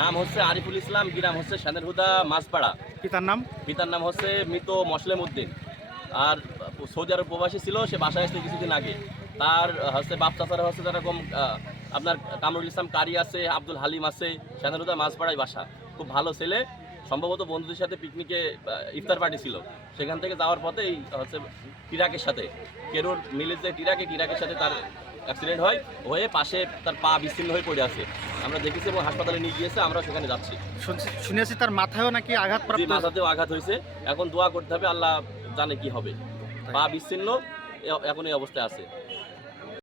নাম হচ্ছে আরিফুল ইসলাম, গ্রাম হচ্ছে শানের হুদা মাছপাড়া। পিতার নাম হচ্ছে মৃত মসলেম উদ্দিন। আর সৌদি আরব প্রবাসী ছিল, সে বাসায় আসছে কিছুদিন আগে। তার হচ্ছে বাপ চাচারা হচ্ছে যেরকম আপনার কামরুল ইসলাম কারি আছে, আব্দুল হালিম আছে, শানের হুদা মাছপাড়ায় বাসা। খুব ভালো ছেলে, সম্ভবত বন্ধুদের সাথে পিকনিকে ইফতার পার্টি ছিল, সেখান থেকে যাওয়ার পথে এই হচ্ছে টিরাকের সাথে কেরুর মিলে যে টিরাকের সাথে তার অ্যাক্সিডেন্ট হয়ে পাশে তার পা বিচ্ছিন্ন হয়ে পড়ে আছে। আমরা দেখেছি এবং হাসপাতালে নিয়ে গিয়েছে, আমরা সেখানে যাচ্ছি। শুনেছি তার মাথায়ও নাকি আঘাত প্রাপ্ত, মাথাতেও আঘাত হয়েছে। এখন দোয়া করতে হবে, আল্লাহ জানে কি হবে। পা বিচ্ছিন্ন, এখন এই অবস্থায় আছে।